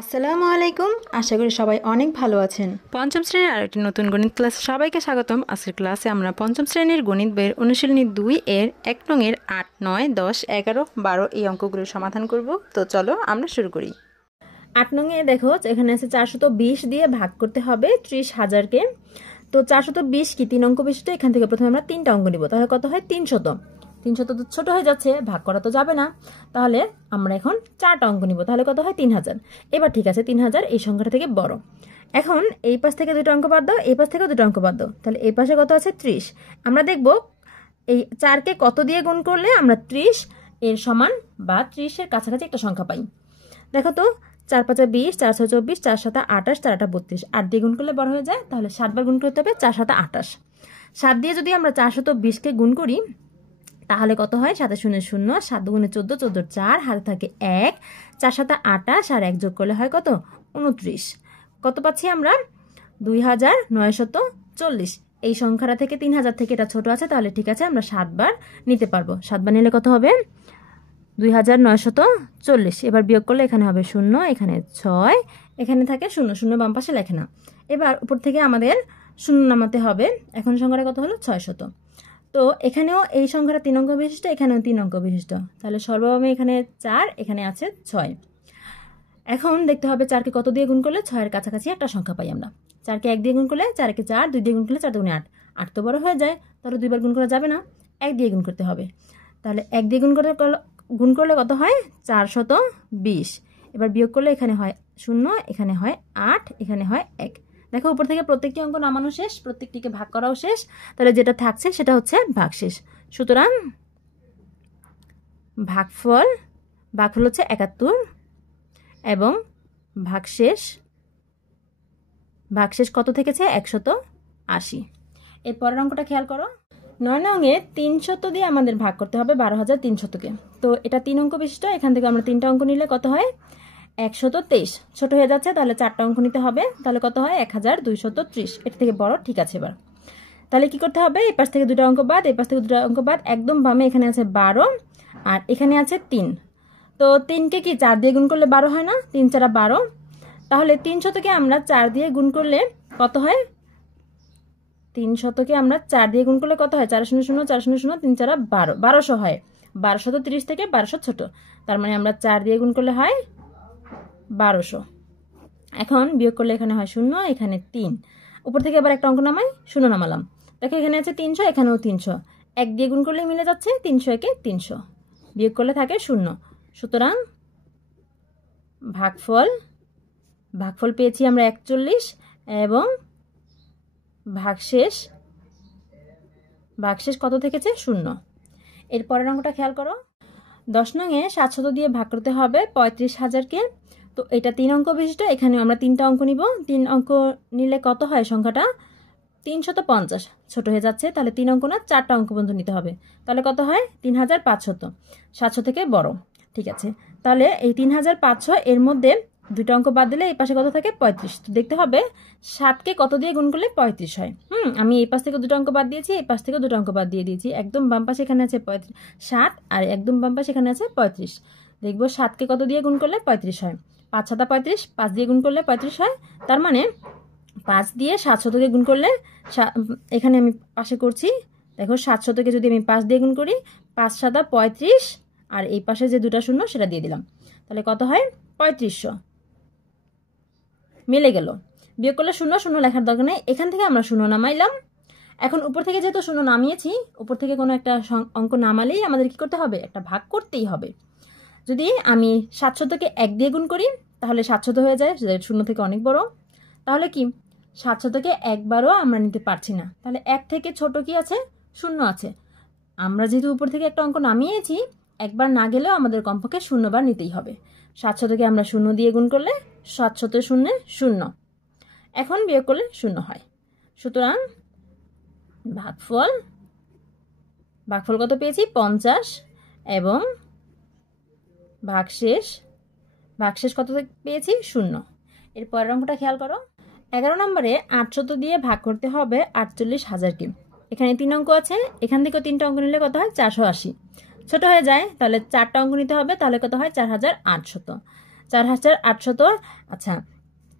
আসসালামু আলাইকুম। আশা করি সবাই অনেক ভালো আছেন। পঞ্চম শ্রেণীর আরেকটি নতুন গণিত ক্লাসে সবাইকে স্বাগতম। আজকের ক্লাসে আমরা পঞ্চম শ্রেণীর গণিত বইয়ের অনুশীলনী 2 এর 1 নং-এর 8, 9, 10, 11, 12 এই অঙ্কগুলোর সমাধান করব। তো চলো আমরা শুরু করি। 8 নং-এ দেখো এখানে আছে 420 দিয়ে ভাগ করতে হবে 30,000-কে। তো 420 কি 3 অঙ্ক বিশিষ্ট, এখান থেকে প্রথমে আমরা 3টা অঙ্ক নিব। তাহলে কত হয় 300। 300 তো ছোট হয়ে যাচ্ছে, ভাগ করা তো যাবে না, তাহলে আমরা এখন 4টা অঙ্ক নিব। তাহলে কত হয় 3000। এবার ঠিক আছে, 3000 এই সংখ্যাটা থেকে বড়। এখন এই পাশ থেকে 2টা অঙ্ক বাদ দাও, এই পাশ থেকে 2টা অঙ্ক বাদ দাও, তাহলে এই পাশে কত আছে 30। আমরা দেখব এই 4কে কত দিয়ে গুণ করলে আমরা 30 এর সমান বা 30 এর কাছাকাছি একটা সংখ্যা পাই। দেখো তো, 4 5 20, 4 6 24, 4 7 28, 4 8 32, 8 দিয়ে গুণ করলে বড় হয়ে যায়। তাহলে 7 বার গুণ করতে হবে, 4 7 28। 7 দিয়ে যদি আমরা 420-কে গুণ করি তাহলে কত হয় 7 0 0, 7 গুণে 14, 14 4, হাতে থাকে 1, 4 7 28 আর 1 যোগ করলে হয় কত 29। কত পাচ্ছি আমরা 2940। এই সংখ্যাটা থেকে 3000 থেকে এটা ছোট আছে, তাহলে ঠিক আছে আমরা 7 বার নিতে পারবো। 7 বার নিলে কত হবে 2940। এবার বিয়োগ করলে এখানে হবে 0, এখানে 6, এখানে থাকে 0, 0 বাম পাশে লেখে না। এবার উপর থেকে আমাদের 0 নামাতে হবে। এখন সংখ্যাটা কত হলো 600। তো এখানেও এই সংখ্যাটা 3 অঙ্ক বিশিষ্ট, এখানেও 3 অঙ্ক বিশিষ্ট, তাহলে সর্ববামে এখানে 4, এখানে আছে 6। এখন দেখতে হবে 4কে কত দিয়ে গুণ করলে 6 এর কাছাকাছি একটা সংখ্যা পাই আমরা। 4কে 1 দিয়ে গুণ করলে 4 4, 2 দিয়ে গুণ করলে 4 2 8, 8 তো বড় হয়ে যায়, তাহলে 2 বার গুণ করা যাবে না, 1 দিয়ে গুণ করতে হবে। তাহলে 1 দিয়ে গুণ করলে কত হয় 420। এবার বিয়োগ করলে এখানে হয় 0, এখানে হয় 8, এখানে হয় 1। দেখো উপর থেকে প্রত্যেকটি অঙ্ক নামানো শেষ, প্রত্যেকটিকে ভাগ করাও শেষ, তাহলে যেটা থাকছে সেটা হচ্ছে ভাগশেষ। সুতরাং ভাগফল হচ্ছে 71 এবং ভাগশেষ কত থেকেছে 180। এর পরের অঙ্কটা খেয়াল করো। 9 নং-এ 300 দিয়ে আমাদের ভাগ করতে হবে 12,300-কে। তো এটা 3 অঙ্ক বিশিষ্ট, এখান থেকে আমরা 3টা অঙ্ক নিলে কত হয় 123। ছোট হয়ে যাচ্ছে, তাহলে 4টা অঙ্ক নিতে হবে। তাহলে কত হয় 1230। এর থেকে বড়, ঠিক আছে। এবার তাহলে কি করতে হবে, এই পাশ থেকে 2টা অঙ্ক বাদ, এই পাশ থেকে 2টা অঙ্ক বাদ, একদম বামে এখানে আছে 12 আর এখানে আছে 3। তো 3কে কি 4 দিয়ে গুণ করলে 12 হয় না, 3 4 12। তাহলে 300-কে আমরা 4 দিয়ে গুণ করলে কত হয়, 300-কে আমরা 4 দিয়ে গুণ করলে কত হয় 4 0 0, 4 0 0, 3 4 12, 1200 হয়। 1230 থেকে 1200 ছোট, তার মানে আমরা 4 দিয়ে গুণ করলে হয় 1200। এখন বিয়োগ করলে এখানে হয় 0, এখানে 3। উপর থেকে আবার একটা অঙ্ক নামাই, 0 নামালাম। দেখো এখানে আছে 300, এখানেও 300, 1 দিয়ে গুণ করলে মিলে যাচ্ছে, 300 একে 300, বিয়োগ করলে থাকে 0। সুতরাং ভাগফল পেয়েছি আমরা 41 এবং ভাগশেষ কত থেকেছে 0। এর পরের অঙ্কটা খেয়াল করো। 10 নং-এ 700 দিয়ে ভাগ করতে হবে 35,000-কে। তো এটা 3 অঙ্ক বিশিষ্ট, এখানে আমরা 3টা অঙ্ক নিব। 3 অঙ্ক নিলে কত হয় সংখ্যাটা 350। ছোট হয়ে যাচ্ছে, তাহলে 3 অঙ্ক না 4টা অঙ্ক পর্যন্ত নিতে হবে। তাহলে কত হয় 3500। 700 থেকে বড়, ঠিক আছে। তাহলে এই 3500 এর মধ্যে 2টা অঙ্ক বাদ দিলে এই পাশে কত থাকে 35। তো দেখতে হবে 7কে কত দিয়ে গুণ করলে 35 হয়। আমি এই পাশ থেকে 2টা অঙ্ক বাদ দিয়েছি, এই পাশ থেকে 2টা অঙ্ক বাদ দিয়ে দিয়েছি। একদম বাম পাশে এখানে আছে 7 আর একদম বাম পাশে এখানে আছে 35। দেখবো 7কে কত দিয়ে গুণ করলে 35 হয়, 5 7 35, 5 দিয়ে গুণ করলে 35 হয়। তার মানে 5 দিয়ে 700-কে গুণ করলে, এখানে আমি পাশে করছি, দেখো 700-কে যদি আমি 5 দিয়ে গুণ করি, 5 7 35 আর এই পাশে যে 2টা শূন্য সেটা দিয়ে দিলাম, তাহলে কত হয় 3500। মিলে গেল। বিয়োগ করলে 0 0 লেখার দরকার নেই, এখান থেকে আমরা 0 নামাইলাম। এখন উপর থেকে যেহেতু 0 নামিয়েছি, উপর থেকে কোনো একটা অঙ্ক নামালেই আমাদের কি করতে হবে, একটা ভাগ করতেই হবে। যদি আমি 700-কে 1 দিয়ে গুণ করি তাহলে 700 হয়ে যায়, 0 থেকে অনেক বড়। তাহলে কি 700-কে একবারও আমরা নিতে পারছি না, তাহলে 1 থেকে ছোট কি আছে 0 আছে। আমরা যেহেতু উপর থেকে একটা অঙ্ক নামিয়েছি, একবার না গেলেও আমাদের কমপক্ষে 0 বার নিতেই হবে। 700-কে আমরা 0 দিয়ে গুণ করলে 700 0 0, এখন বিয়োগ করলে 0 হয়। সুতরাং ভাগফল কত পেয়েছি 50 এবং ভাগশেষ কত পেয়েছি 0। এর পরের অঙ্কটা খেয়াল করো। 11 নম্বরে 800 দিয়ে ভাগ করতে হবে 48,000-কে। এখানে 3 অঙ্ক আছে, এখান থেকেও 3টা অঙ্ক নিলে কত হয় 480। ছোট হয়ে যায়, তাহলে 4টা অঙ্ক নিতে হবে, তাহলে কত হয় 4800। 4800। আচ্ছা,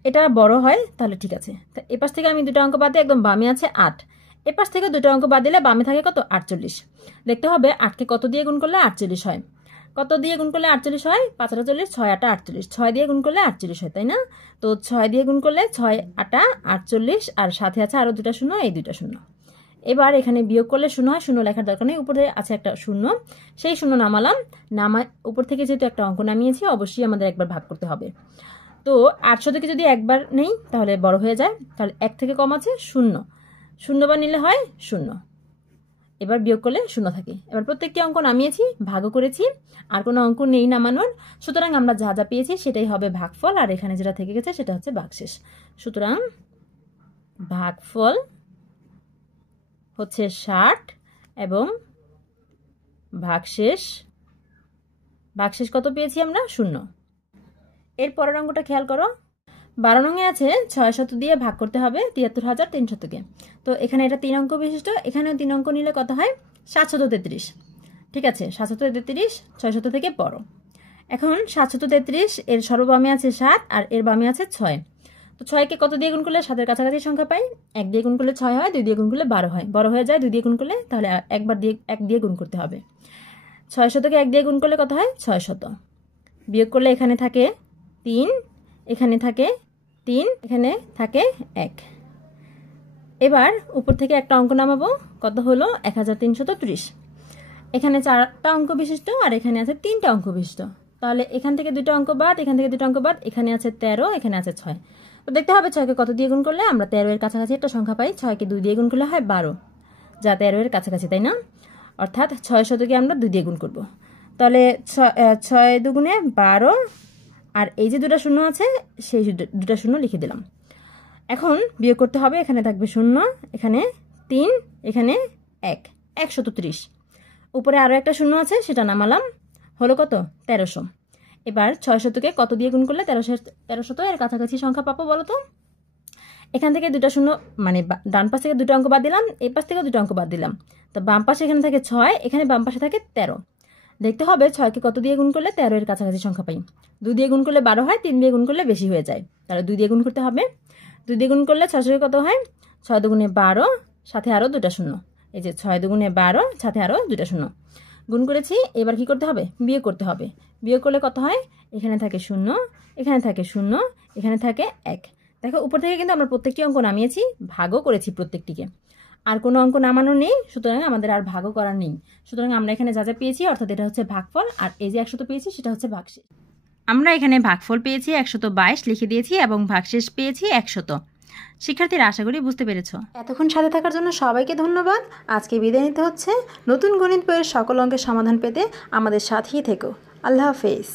এটা বড় হয় তাহলে ঠিক আছে। তো এপাশ থেকে আমি দুটো অঙ্ক বাদ দিয়ে একদম বামে আছে 8, এপাশ থেকে দুটো অঙ্ক বাদ দিলে বামে থাকে কত 48। দেখতে হবে 8কে কত দিয়ে গুণ করলে 48 হয়। কত দিয়ে গুণ করলে 48 হয়? 5 8 40, 6 8 48, 6 দিয়ে গুণ করলে 48 হয়, তাই না? তো 6 দিয়ে গুণ করলে 6 8 48, আর সাথে আছে আরও দুটা শূন্য, এই দুটা শূন্য। এবার এখানে বিয়োগ করলে শূন্য হয়, শূন্য লেখার দরকার নেই, উপরে আছে একটা শূন্য, সেই শূন্য নামালাম। উপর থেকে যেহেতু একটা অঙ্ক নামিয়েছি অবশ্যই আমাদের একবার ভাগ করতে হবে। তো 800 থেকে যদি একবার নেই তাহলে বড় হয়ে যায়, তাহলে 1 থেকে কম আছে 0, 0 বার নিলে হয় 0। এবার বিয়োগ করলে 0 থাকে। এবার প্রত্যেকটি অঙ্ক নামিয়েছি, ভাগও করেছি, আর কোনো অঙ্ক নেই নামানোর, সুতরাং আমরা যা যা পেয়েছি সেটাই হবে ভাগফল, আর এখানে যেটা থেকে গেছে সেটা হচ্ছে ভাগশেষ। সুতরাং ভাগফল হচ্ছে 60 এবং ভাগশেষ কত পেয়েছি আমরা? 0। এর পরের অঙ্কটা খেয়াল করো। 12 নঙে আছে 600 দিয়ে ভাগ করতে হবে 73,300-কে। তো এখানে এটা 3 অঙ্ক বিশিষ্ট, এখানেও 3 অঙ্ক নিলে কত হয়? 733। ঠিক আছে, 733 600 থেকে বড়। এখন 733 এর সর্ববামে আছে 7 আর এর বামে আছে 6। তো 6কে কত দিয়ে গুণ করলে 7-এর কাছাকাছি সংখ্যা পাই? 1 দিয়ে গুণ করলে 6 হয়, 2 দিয়ে গুণ করলে 12 হয়। বড় হয়ে যায় 2 দিয়ে গুণ করলে, তাহলে একবার দিয়ে 1 দিয়ে গুণ করতে হবে। 600-কে 1 দিয়ে গুণ করলে কত হয়? 600। বিয়োগ করলে এখানে থাকে 3, এখানে থাকে 3, এখানে থাকে 1। এবার উপর থেকে একটা অঙ্ক নামাবো, কত হলো? 1330। এখানে 4টা অঙ্ক বিশিষ্ট আর এখানে আছে 3টা অঙ্ক বিশিষ্ট, তাহলে এখান থেকে 2টা অঙ্ক বাদ, এখান থেকে 2টা অঙ্ক বাদ, এখানে আছে 13, এখানে আছে 6। তো দেখতে হবে 6কে কত দিয়ে গুণ করলে আমরা 13 এর কাছাকাছি একটা সংখ্যা পাই। 6কে 2 দিয়ে গুণ করলে হয় 12, যা 13 এর কাছাকাছি, তাই না? অর্থাৎ 600-কে আমরা 2 দিয়ে গুণ করব, তাহলে 6 দুগুণে 12, আর এই যে দুটা শূন্য আছে সেই দুটা শূন্য লিখে দিলাম। এখন বিয়োগ করতে হবে, এখানে থাকবে 0, এখানে 3, এখানে 1, 130। উপরে আরও একটা শূন্য আছে সেটা নামালাম, হলো কত? 1300। এবার 600-কে কত দিয়ে গুণ করলে 1300 এর কাছাকাছি সংখ্যা পাবো বলো তো? এখান থেকে দুটা শূন্য, মানে ডান পাশ থেকে দুটো অঙ্ক বাদ দিলাম, এই পাশ থেকে দুটো অঙ্ক বাদ দিলাম, তো বাম পাশে এখানে থাকে 6, এখানে বাম পাশে থাকে 13। দেখতে হবে 6কে কত দিয়ে গুণ করলে 13 এর কাছাকাছি সংখ্যা পাই। 2 দিয়ে গুণ করলে 12 হয়, 3 দিয়ে গুণ করলে বেশি হয়ে যায়, তাহলে 2 দিয়ে গুণ করতে হবে। 2 দিয়ে গুণ করলে 600-কে কত হয়? 6 দুগুণে 12, সাথে আরও দুটা শূন্য, এই যে 6 দুগুণে 12, সাথে আরও দুটা শূন্য গুণ করেছি। এবার কি করতে হবে? বিয়োগ করতে হবে। বিয়োগ করলে কত হয়? এখানে থাকে 0, এখানে থাকে 0, এখানে থাকে 1। দেখো উপর থেকে কিন্তু আমরা প্রত্যেকটি অঙ্ক নামিয়েছি, ভাগও করেছি প্রত্যেকটিকে, আর কোনো অঙ্ক নামানো নেই, সুতরাং আমাদের আর ভাগও করার নেই। সুতরাং আমরা এখানে যা যা পেয়েছি, অর্থাৎ এটা হচ্ছে ভাগফল, আর এই যে 100 পেয়েছি সেটা হচ্ছে ভাগশেষ। আমরা এখানে ভাগফল পেয়েছি 122 লিখে দিয়েছি এবং ভাগশেষ পেয়েছি 100। শিক্ষার্থীরা আশা করি বুঝতে পেরেছ। এতক্ষণ সাথে থাকার জন্য সবাইকে ধন্যবাদ। আজকে বিদায় নিতে হচ্ছে। নতুন গণিত বইয়ের সকল অঙ্কের সমাধান পেতে আমাদের সাথেই থেকো। আল্লাহ হাফেজ।